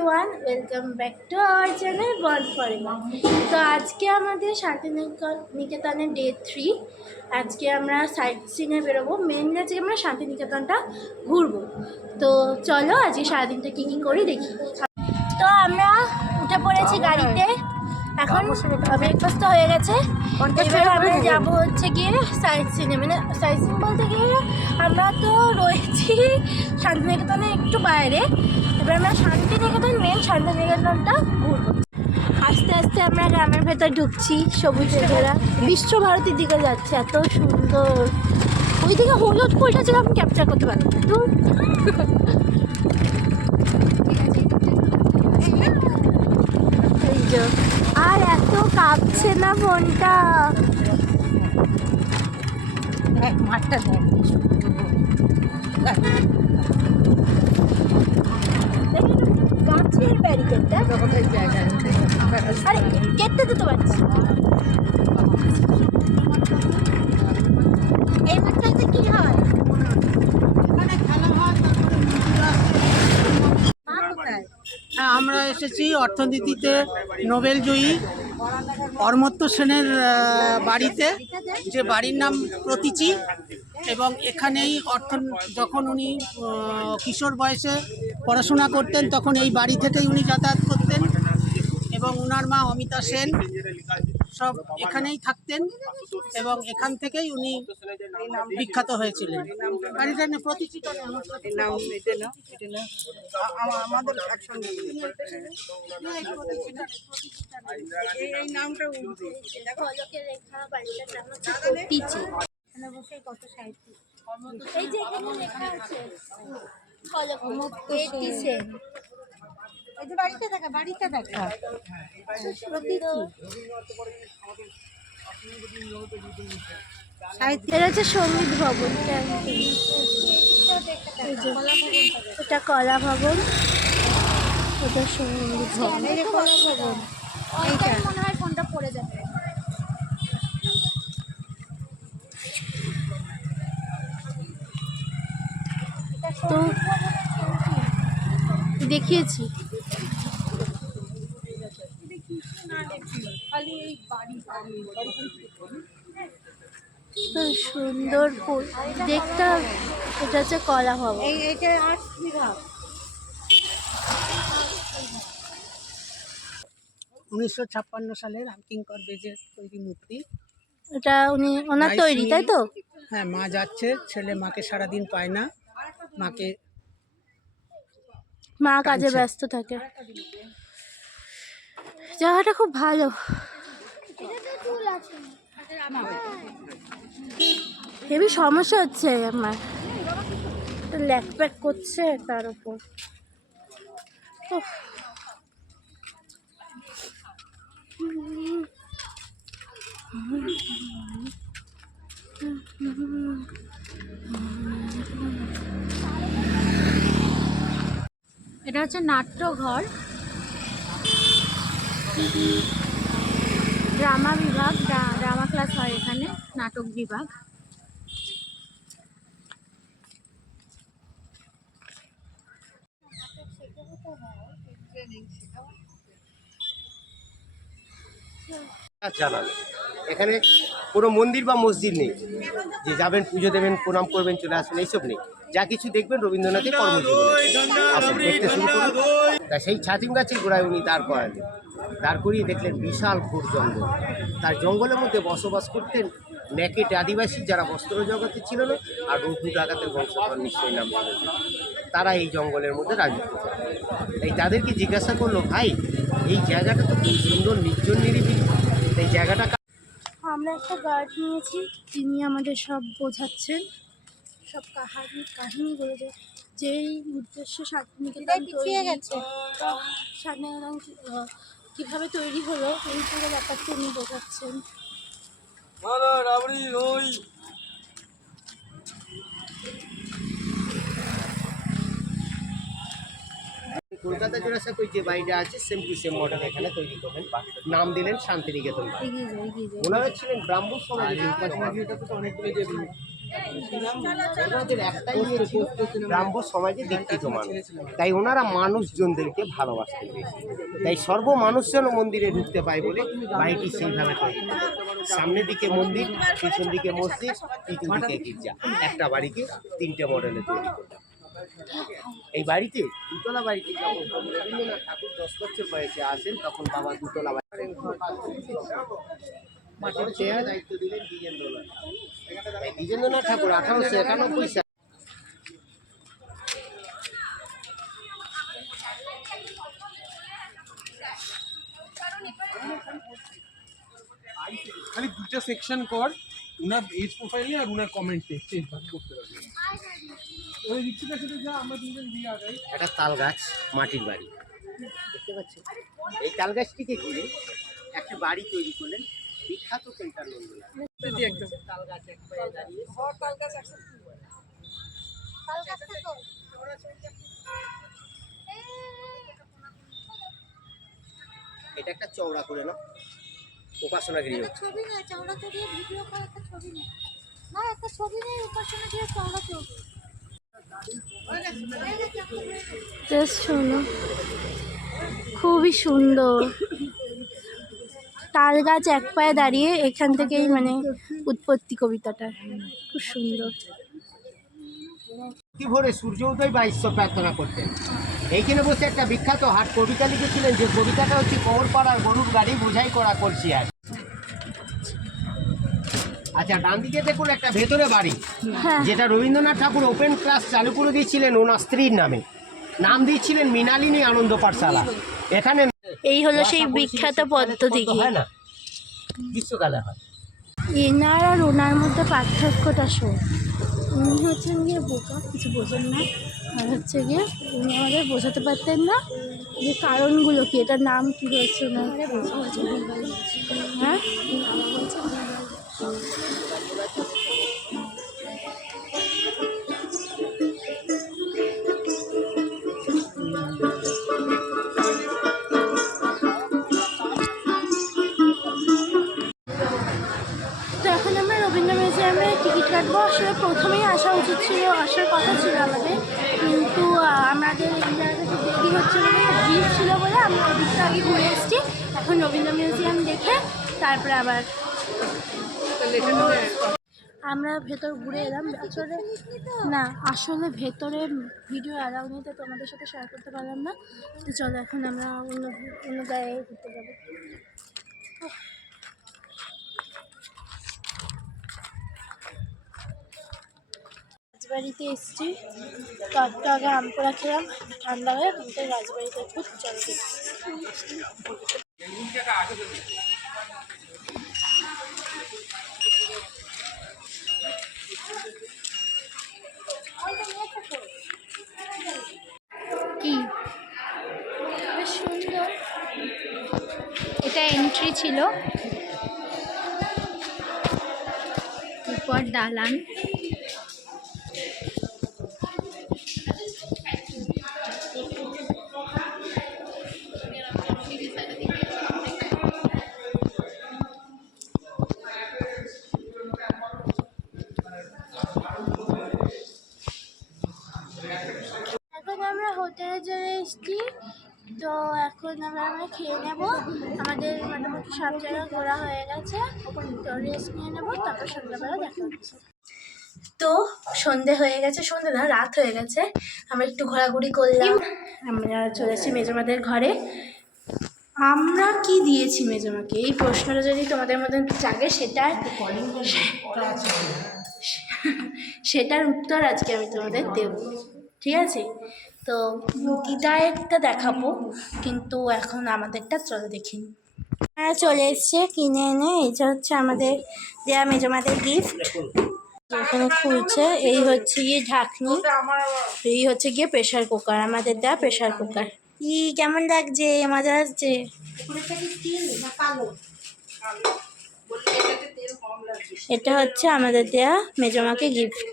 Everyone, welcome back to our channel bond forever. তো আজকে আমাদের শান্তিনিকেতনের ডে 3। আজকে আমরা সাইট সিনে বেরোবো। মেনলি আজকে আমরা শান্তিনিকেতনটা ঘুরবো। তো চলো আজকে সারাদিনটা কী কী করি দেখি। তো আমরা উঠে পড়েছি গাড়িতে, এখন ব্রেকফাস্ট হয়ে গেছে। এবার আমরা যাবো হচ্ছে গিয়ে সাইট সিনে, মানে সাইট সিন বলতে গিয়ে আমরা তো রয়েছি শান্তিনিকেতনে একটু বাইরে। এবার আমরা শান্তিনিকেতন, মেন শান্তিনিকেতনটা ঘুরবো। আস্তে আস্তে আমরা গ্রামের ভেতর ঢুকছি, সবুজ ঘেরা বিশ্বভারতীর দিকে যাচ্ছে, এত সুন্দর। ওই দিকে হলুদ ফুলটা ছিল, আমি ক্যাপচার করতে পারবো একটু। আর এত কাঁপছে না ফোনটা। মাঠটা গাছের ব্যারিকেডটা আরে কেটে দিতে পারছি। এই মাঠটাতে কি হয়? আমরা এসেছি অর্থনীতিতে নোবেল জয়ী অমর্ত্য সেনের বাড়িতে, যে বাড়ির নাম প্রতীচী। এবং এখানেই যখন উনি কিশোর বয়সে পড়াশোনা করতেন তখন এই বাড়ি থেকেই উনি যাতায়াত করতেন, এবং ওনার মা অমিতা সেন সব এখানেই থাকতেন, এবং এখান থেকেই উনি বিখ্যাত হয়েছিলেন। বাড়িটার প্রতীচীটা আমাদের একসঙ্গে এই নামটা এই যে এখানে লেখা আছে এই যে বাড়িটা দেখা এটা হচ্ছে সঙ্গীত ভবন, এটা কলা ভবন, এটা সঙ্গীত ভবন। এইটা মনে হয় ফোনটা পড়ে যাবে। তো দেখিয়েছি। সুন্দর ফুল দেখতে। এটা হচ্ছে কলা ভবন। এইটা আর্টস বিভাগ। 1956 সালের কিঙ্কর বেজের তৈরি মূর্তি। এটা ওনার তৈরি, তাই তো? হ্যাঁ, মা যাচ্ছে, ছেলে মাকে সারাদিন পায় না, মা কাজে ব্যস্ত থাকে। জায়গাটা খুব ভালো। হেবি সমস্যা হচ্ছে আমার, ল্যাক প্যাক করছে তার উপর। এটা হচ্ছে নাট্যঘর, ড্রামা বিভাগ, ড্রামা ক্লাস হয় এখানে, নাটক বিভাগ। জানানো এখানে কোনো মন্দির বা মসজিদ নেই যে যাবেন পুজো দেবেন প্রণাম করবেন চলে আসবেন, এইসব নেই। যা কিছু দেখবেন রবীন্দ্রনাথের কর্মজীবনে আসেন, দেখতে শুরু করুন। তা সেই ছাতিম গাছের গোড়ায় উনি দাঁড় করালেন, দাঁড় করিয়ে দেখলেন বিশাল ঘোর জঙ্গল। তার জঙ্গলের মধ্যে বসবাস করতেন ন্যাকেট আদিবাসী, যারা বস্ত্র জগতে ছিল না, আর রঘু ডাকাতের বংশধর নিশ্চয়ই নাম ছিল। তারা এই জঙ্গলের মধ্যে রাজত্ব করত। তাই তাদেরকে জিজ্ঞাসা করলো, ভাই এই জায়গাটা তো খুব সুন্দর, নির্জন নিরিবিলি, এই জায়গাটা। আমরা একটা গার্ড নিয়েছি, তিনি আমাদের সব বোঝাচ্ছেন, সব কাহিনীগুলো, যেই উদ্দেশ্যে শান্তিনিকেতন শান্তিনিকেতন কীভাবে তৈরি হলো, এই পুরো ব্যাপারটা উনি বোঝাচ্ছেন। কলকাতা জোড়াসাঁকোয় যে বাড়িটা আছে সেম টু সেম মডেল এখানে তৈরি করবেন, নাম দিলেন শান্তিনিকেতন। ওনারা ছিলেন ব্রাহ্মণ সমাজের। ওনাদের একটাই ইয়ে ছিল, ব্রাহ্ম সমাজে দীক্ষিত মানুষ, তাই ওনারা মানুষজনদেরকে ভালোবাসতেন বেশি। তাই সর্ব মানুষ যেন মন্দিরে ঢুকতে পায় বলে বাড়িটি সেইভাবে তৈরি করা। সামনের দিকে মন্দির, পিছন দিকে মসজিদ, পিছন দিকে গির্জা, একটা বাড়িকে 3টে মডেলে তৈরি করা। এই বাড়িতে দুতলা বাড়িতে যখন রবীন্দ্রনাথ ঠাকুর 10 বছর বয়সে আসেন তখন বাবা দুতলা বাড়ি দায়িত্ব দিলেন দ্বিজেন্দ্রনাথ। এই দ্বিজেন্দ্রনাথ ঠাকুর 1891 সালে খালি দুটো সেকশন কর, উনার এজ প্রোফাইলে আর উনার কমেন্টে চেঞ্জ করতে পারবে। ওই রিক্সিটার সাথে যা আমরা দুজন দিয়ে আগাই। একটা তাল গাছ, মাটির বাড়ি দেখতে পাচ্ছেন। এই তাল গাছটিকে ঘিরে একটা বাড়ি তৈরি করলেন বিখ্যাত পেন্টার নন্দলাল। তাল গাছ এক পায়ে দাঁড়িয়ে, এটা একটা চওড়া করে না উপাসনা গৃহ। ছবি না চওড়া করে ভিডিও করে একটা ছবি নেই, না একটা ছবি নেই উপাসনা দিয়ে চওড়া ছবি। জাস্ট শোনো, খুবই সুন্দর। তাল গাছ এক পায়ে দাঁড়িয়ে, এখান থেকেই মানে উৎপত্তি কবিতাটা, খুব সুন্দর। ভোরে সূর্য উদয় বা ঈশ্বর প্রার্থনা করতেন। এইখানে বসে একটা বিখ্যাত হাট কবিতা লিখেছিলেন, যে কবিতাটা হচ্ছে কবরপাড়ার গরুর গাড়ি বোঝাই করা করছি আর। আচ্ছা, ডান দিকে দেখুন একটা ভেতরে বাড়ি, হ্যাঁ, যেটা রবীন্দ্রনাথ ঠাকুর ওপেন ক্লাস চালু করে দিয়েছিলেন ওনার স্ত্রীর নামে, নাম দিয়েছিলেন মৃণালিনী আনন্দ পাঠশালা। এখানে এই হলো সেই বিখ্যাত পদ্মদিঘি। হয় না, গ্রীষ্মকালে হয়। এনার আর ওনার মধ্যে পার্থক্যটা শোন। উনি হচ্ছেন গিয়ে বোকা, কিছু বোঝেন না, আর হচ্ছে গিয়ে উনি আমাদের বোঝাতে পারতেন না যে কারণগুলো কি, এটার নাম কী হচ্ছে না। হ্যাঁ, তো এখন আমরা রবীন্দ্র মিউজিয়ামে টিকিট কাটবো। আসলে প্রথমেই আসা উচিত ছিল, আসার কথা ছিল আমাদের, কিন্তু আমাদের এই জায়গাটা দেরি হচ্ছে বলে, ভিড় ছিল বলে আমরা ওদিকটা আগে ঘুরে এসেছি। এখন রবীন্দ্র মিউজিয়াম দেখে তারপরে আবার আমরা ভেতর ঘুরে এলাম। আসলে না, আসলে ভেতরে ভিডিও অ্যালাউ নেই, তো তোমাদের সাথে শেয়ার করতে পারলাম না। তো চলো এখন আমরা অন্য জায়গায় ঘুরতে যাবো। রাজবাড়িতে এসেছি, তো একটু আগে আম পোড়া খেলাম, ঠান্ডা হয়ে আমাদের রাজবাড়িতে একটু চলে গেছি। কি বেশ সুন্দর, এটা এন্ট্রি ছিল, উপর দালান। এখন আমরা হোটেলে চলে এসেছি, তো এখন আমরা খেয়ে নেব। আমাদের মোটামুটি সব জায়গা ঘোরা হয়ে গেছে, তো রেস্ট নিয়ে নেবো, তারপর সন্ধ্যাবেলা দেখা হচ্ছে। তো সন্ধে হয়ে গেছে, সন্ধে না রাত হয়ে গেছে, আমরা একটু ঘোরাঘুরি করলাম। আমরা চলে এসেছি মেজমাদের ঘরে। আমরা কি দিয়েছি মেজমাকে, এই প্রশ্নটা যদি তোমাদের মধ্যে জাগে, সেটার উত্তর আজকে আমি তোমাদের দেব, ঠিক আছে? তো দিদারটা দেখাবো, কিন্তু এখন আমাদেরটা চলো দেখিনি। হ্যাঁ, চলে এসছে কিনে এনে। এইটা হচ্ছে আমাদের দেয়া মেজমাদের গিফট। এখানে খুলছে, এই হচ্ছে গিয়ে ঢাকনি, এই হচ্ছে গিয়ে প্রেশার কুকার, আমাদের দেওয়া প্রেশার কুকার। কি কেমন লাগছে? মজা আসছে? এটা হচ্ছে আমাদের দেয়া মেজমাকে গিফট।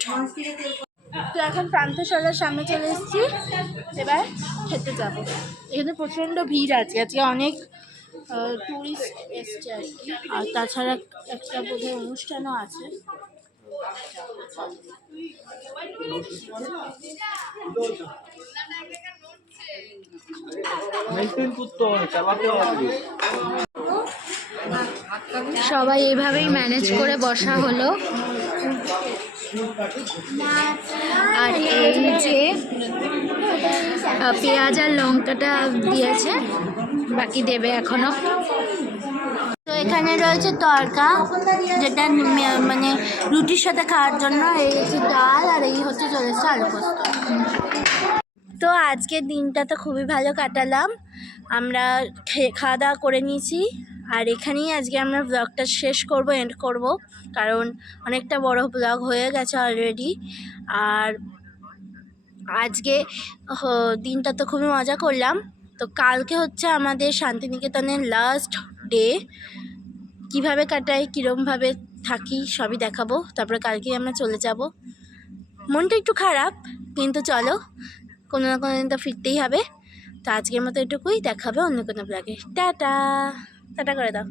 তো এখন প্রান্তশালার সামনে চলে এসেছি, এবার খেতে যাবো। এখানে প্রচণ্ড ভিড় আছে, আজকে অনেক টুরিস্ট এসছে আর কি, আর তাছাড়া একটা বোধহয় অনুষ্ঠানও আছে। সবাই এভাবেই ম্যানেজ করে বসা হলো। আর এই যে পেঁয়াজ আর লঙ্কাটা দিয়েছে, বাকি দেবে এখনো। তো এখানে রয়েছে তড়কা, যেটা মানে রুটির সাথে খাওয়ার জন্য। এই হচ্ছে ডাল, আর এই হচ্ছে চলে এসছে আলু পোস্ত। তো আজকের দিনটা তো খুবই ভালো কাটালাম। আমরা খাওয়া দাওয়া করে নিয়েছি, আর এখানেই আজকে আমরা ব্লগটা শেষ করব, এন্ড করব, কারণ অনেকটা বড় ব্লগ হয়ে গেছে অলরেডি। আর আজকে দিনটা তো খুবই মজা করলাম। তো কালকে হচ্ছে আমাদের শান্তিনিকেতনের লাস্ট ডে। কীভাবে কাটাই, কীরমভাবে থাকি সবই দেখাবো। তারপরে কালকেই আমরা চলে যাব। মনটা একটু খারাপ, কিন্তু চলো, কোনো না কোনো দিন তো ফিরতেই হবে। তো আজকের মতো এটুকুই, দেখাবে অন্য কোনো ব্লগে। টাটা টাটা করে দাও।